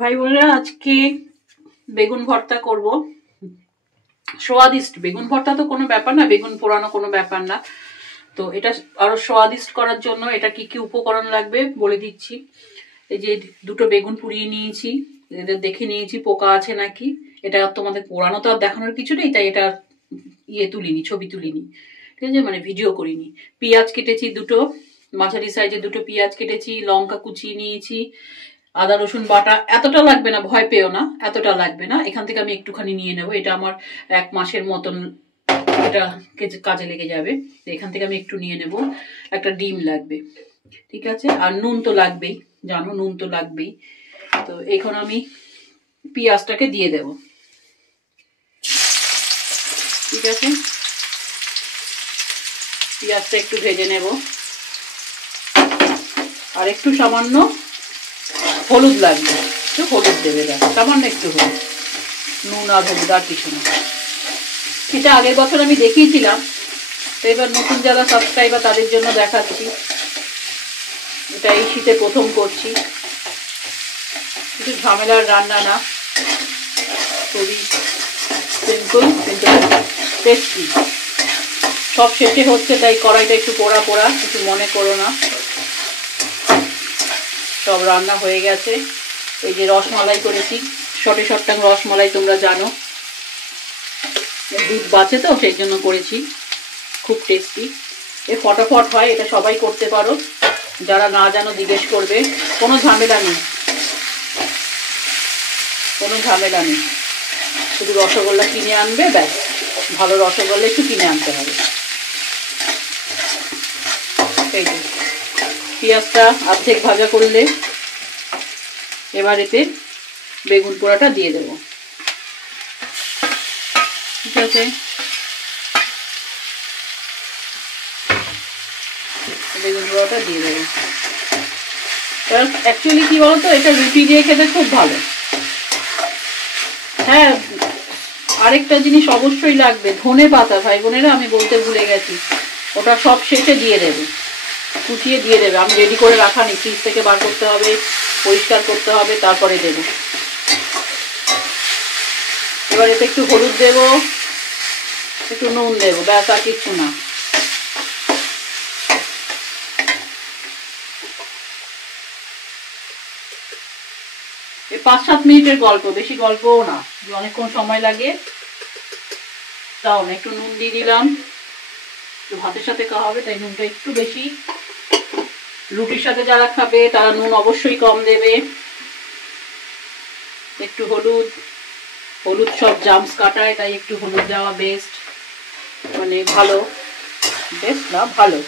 ভাই বোনেরা, আজকে বেগুন ভর্তা করব। স্বাদিষ্ট বেগুন ভর্তা তো কোনো ব্যাপার না, বেগুন পোড়ানো কোনো ব্যাপার না। তো এটা আরো স্বাদিষ্ট করার জন্য এটা কি কি উপকরণ লাগবে বলে দিচ্ছি। এই যে দুটো বেগুন পুড়িয়ে নিয়েছি, এটা দেখে নিয়েছি পোকা আছে নাকি। এটা তোমাদের পোড়ানো তো আর দেখানোর কিছু নেই, তাই এটা তুলিনি, ছবি তুলিনি, ঠিক আছে, মানে ভিডিও করিনি। পেঁয়াজ কেটেছি দুটো, মাঝারি সাইজে দুটো পেঁয়াজ কেটেছি, লঙ্কা কুচিয়ে নিয়েছি, আদা রসুন বাটা। এতটা লাগবে না, ভয় পেও না, এতটা লাগবে না। এখান থেকে আমি একটুখানি নিয়ে নেব, এটা আমার 1 মাসের মতন এটা কাজে লেগে যাবে। এখান থেকে আমি একটু নিয়ে নেব। একটা ডিম লাগবে, ঠিক আছে, আর নুন তো লাগবেই, জানো নুন তো লাগবেই। তো এখন আমি পেঁয়াজটাকে দিয়ে দেব, ঠিক আছে। পেঁয়াজটা একটু ভেজে নেব, আর একটু সামান্য হলুদ লাগবে, একটু হলুদ দেবে, সামান্য একটু হলুদ, নুন আর হলুদ, আর কিছু না। এটা আগের বছর আমি দেখিয়েছিলাম, তো এবার নতুন যারা সাবস্ক্রাইবার তাদের জন্য দেখাচ্ছি। এটা এই শীতে প্রথম করছি, কিছু ঝামেলার রান্না না, খুবই সিম্পল কিন্তু টেস্টি। সব শেষে হচ্ছে, তাই কড়াইটা একটু পোড়া পোড়া, কিছু মনে করো না। সব রান্না হয়ে গেছে। এই যে রসমালাই করেছি, শটে শটটাং রসমালাই, তোমরা জানো দুধ বাঁচে তো সেই জন্য করেছি, খুব টেস্টি। এ ফটাফট হয়, এটা সবাই করতে পারো, যারা না জানো জিজ্ঞেস করবে, কোনো ঝামেলা নেই, কোনো ঝামেলা নেই। শুধু রসগোল্লা কিনে আনবে, ব্যাস, ভালো রসগোল্লা একটু কিনে আনতে হবে। এই যে পেঁয়াজটা অর্ধেক ভাজা করলে এবার এতে বেগুন পোড়াটা দিয়ে দেব, ঠিক আছে। বেগুন পোড়াটা দিয়ে দেবো। অ্যাকচুয়ালি কি বলতো, এটা রুটি দিয়ে খেতে খুব ভালো। হ্যাঁ, আরেকটা জিনিস অবশ্যই লাগবে, ধনে পাতা ভাই বোনেরা, আমি বলতে ভুলে গেছি, ওটা সব শেষে দিয়ে দেবে, কুচিয়ে দিয়ে দেবে। আমি রেডি করে রাখা নি, ফ্রিজ থেকে বার করতে হবে, পরিষ্কার করতে হবে, তারপরে দেবো। এবার এতে একটু হলুদ দেবো, একটু নুন দেবো, ব্যাস, আর কিচ্ছু না। এই 5-7 মিনিটের গল্প, বেশি গল্পও না, অনেকক্ষণ সময় লাগে। তাও একটু নুন দিয়ে দিলাম, একটু ভাতের সাথে খাওয়া হবে তাই নুনটা একটু বেশি। রুটির সাথে যারা খাবে তারা নুন অবশ্যই কম দেবে। একটু হলুদ, হলুদ সব জামস কাটায়, তাই একটু হলুদ দেওয়া বেস্ট, মানে ভালো, বেস্ট না ভালো।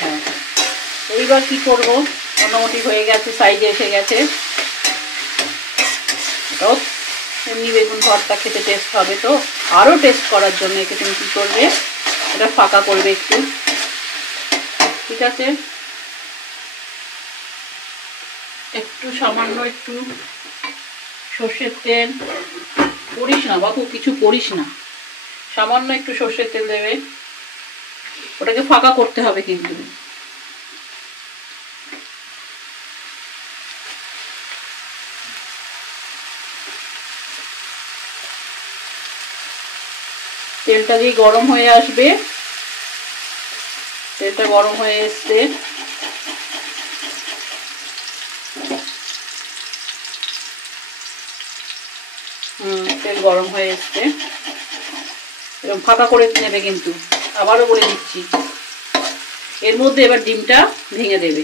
হ্যাঁ, এইবার কি করবো, মোটামুটি হয়ে গেছে, সাইজে এসে গেছে। এমনি বেগুন ভর্তা খেতে টেস্ট হবে, তো আরো টেস্ট করার জন্য একে তুমি কি করবে, এটা ফাঁকা করবে একটু, ঠিক আছে। একটু সামান্য একটু সর্ষের তেল, করিস না বাবু, কিছু করিস না, সামান্য একটু সর্ষের তেল দেবে, ওটাকে ফাঁকা করতে হবে কিন্তু। তেলটা দিয়ে গরম হয়ে আসবে, তেলটা গরম হয়ে এসছে, তেল গরম হয়ে এসছে, এরকম ফাঁকা করে নেবে কিন্তু। আবারও বলে দিচ্ছি, এর মধ্যে এবার ডিমটা ভেঙে দেবে।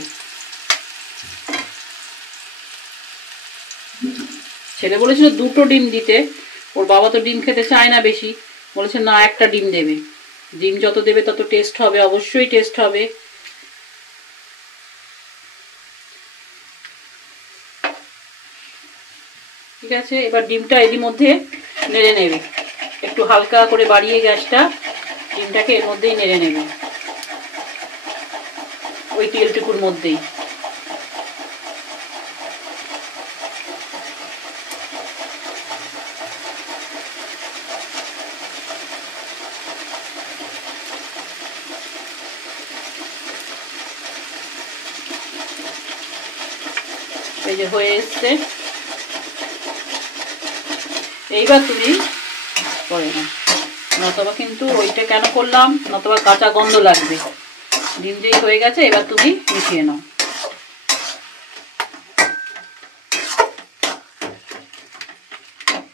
ছেলে বলেছিল 2টো ডিম দিতে, ওর বাবা তো ডিম খেতে চায় না বেশি, বলেছে না, একটা ডিম দেবে। ডিম যত দেবে তত টেস্ট হবে, অবশ্যই টেস্ট হবে। ঠিক আছে, এবার ডিমটা এর মধ্যে নেড়ে নেবে, একটু হালকা করে বাড়িয়ে গ্যাসটা, ডিমটাকে এর মধ্যেই নেড়ে নেবে, ওই তেলটুকুর মধ্যেই। এই যে হয়ে এসছে। এইবার তুমি করে নাও, নতবা কিন্তু ওইটা কেন করলাম, নতবা কাঁচা গন্ধ লাগবে। ডিম যেই হয়ে গেছে এবার তুমি মিশিয়ে নাও।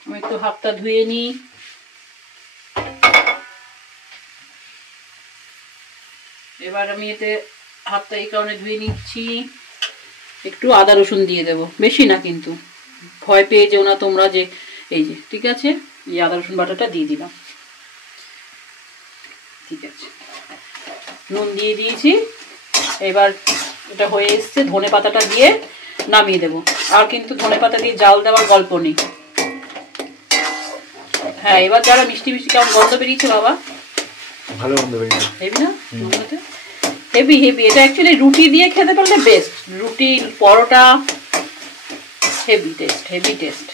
আমি একটু হাতটা ধুয়ে নিই। এবার আমি এতে হাতটা এই কারণে ধুয়ে নিচ্ছি, একটু আদা রসুন দিয়ে দেবো, বেশি না কিন্তু, ভয় পেয়ে যেও না তোমরা যে এই যে, ঠিক আছে, এই আদা রসুন বাটাটা দিয়ে দিলাম। ঠিক আছে, নুন দিয়ে দিয়েছি। এবার এটা হয়ে এসছে, ধনে পাতাটা দিয়ে নামিয়ে দেবো। আর কিন্তু ধনে পাতা দিয়ে জাল দেওয়ার গল্প নেই। হ্যাঁ, এবার যারা মিষ্টি মিষ্টি কেমন গন্ধ বেরিয়েছে বাবা, ভালো গন্ধ বেরিয়েছে, হেভি না গন্ধটা, হেভি হেভি। এটা অ্যাকচুয়ালি রুটি দিয়ে খেতে পারলে বেস্ট, রুটি পরোটা, হেভি টেস্ট, হেভি টেস্ট।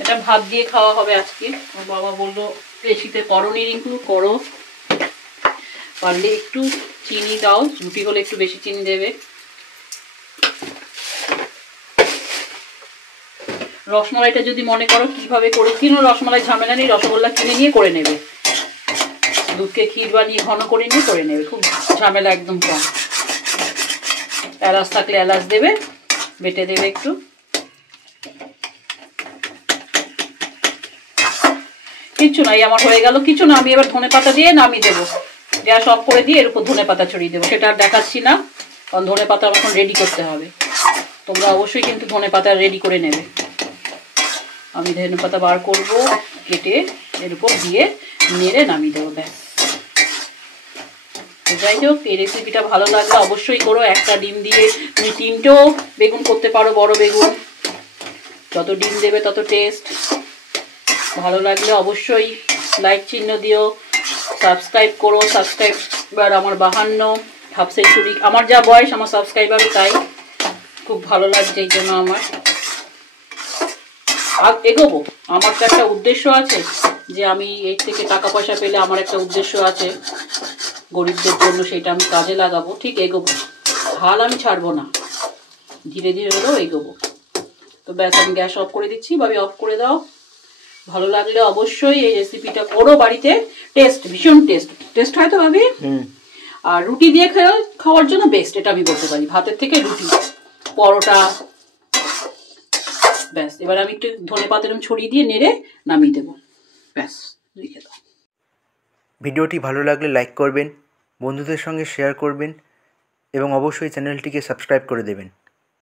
এটা ভাত দিয়ে খাওয়া হবে আজকে। আমার বাবা বললো বেশিতে করনি রিঙ্কু, করো, পারলে একটু চিনি দাও, রুটি হলে একটু বেশি চিনি দেবে। রসমালাইটা যদি মনে করো কিভাবে করে, কিনো রসমালাই ঝামেলা নেই, রসগোল্লা কিনে নিয়ে করে নেবে, দুধকে ক্ষীর বানিয়ে ঘন করে নিয়ে করে নেবে, খুব ঝামেলা একদম কম। এলাচ থাকলে এলাচ দেবে, বেটে দেবে একটু। কিচ্ছু নাই, আমার হয়ে গেল, কিছু না। আমি এবার ধনে পাতা দিয়ে নামিয়ে দেবো, গ্যাস অফ করে দিয়ে এর উপর ধনে পাতা ছড়িয়ে দেবো। সেটা আর দেখাচ্ছি না, কারণ ধনে পাতা এখন রেডি করতে হবে। তোমরা অবশ্যই কিন্তু ধনে পাতা রেডি করে নেবে। আমি ধনে পাতা বার করবো, কেটে এর উপর দিয়ে নেড়ে নামিয়ে দেবো, ব্যাস। যাই হোক, এই রেসিপিটা ভালো লাগলে অবশ্যই করো। একটা ডিম দিয়ে তুমি 3টেও বেগুন করতে পারো, বড় বেগুন। যত ডিম দেবে তত টেস্ট। ভালো লাগলে অবশ্যই লাইক চিহ্ন দিও, সাবস্ক্রাইব করো। সাবস্ক্রাইবার আমার 52, হাফ সেঞ্চুরি। আমার যা বয়স, আমার সাবস্ক্রাইবারও তাই। খুব ভালো লাগছে এই জন্য আমার। আর এগোবো, আমার তো একটা উদ্দেশ্য আছে, যে আমি এর থেকে টাকা পয়সা পেলে আমার একটা উদ্দেশ্য আছে গরিবদের জন্য, সেটা আমি কাজে লাগাবো। ঠিক এগোবো, হাল আমি ছাড়বো না, ধীরে ধীরে হলেও এগোবো। তো ব্যাস, আমি গ্যাস অফ করে দিচ্ছি, ভাবি অফ করে দাও। ভালো লাগলে অবশ্যই এই রেসিপিটা করো বাড়িতে। টেস্ট, ভীষণ টেস্ট হয় তো ভাবি। আর রুটি দিয়ে খাওয়ার জন্য বেস্ট, এটা আমি বলতে পারি, ভাতের থেকে রুটি, পরোটা। ব্যাস, এবার আমি একটু ধনে পাতা ছড়িয়ে দিয়ে নেড়ে নামিয়ে দেবো, ব্যাস, লিখে দাও। ভিডিওটি ভালো লাগলে লাইক করবেন, বন্ধুদের সঙ্গে শেয়ার করবেন এবং অবশ্যই চ্যানেলটিকে সাবস্ক্রাইব করে দেবেন।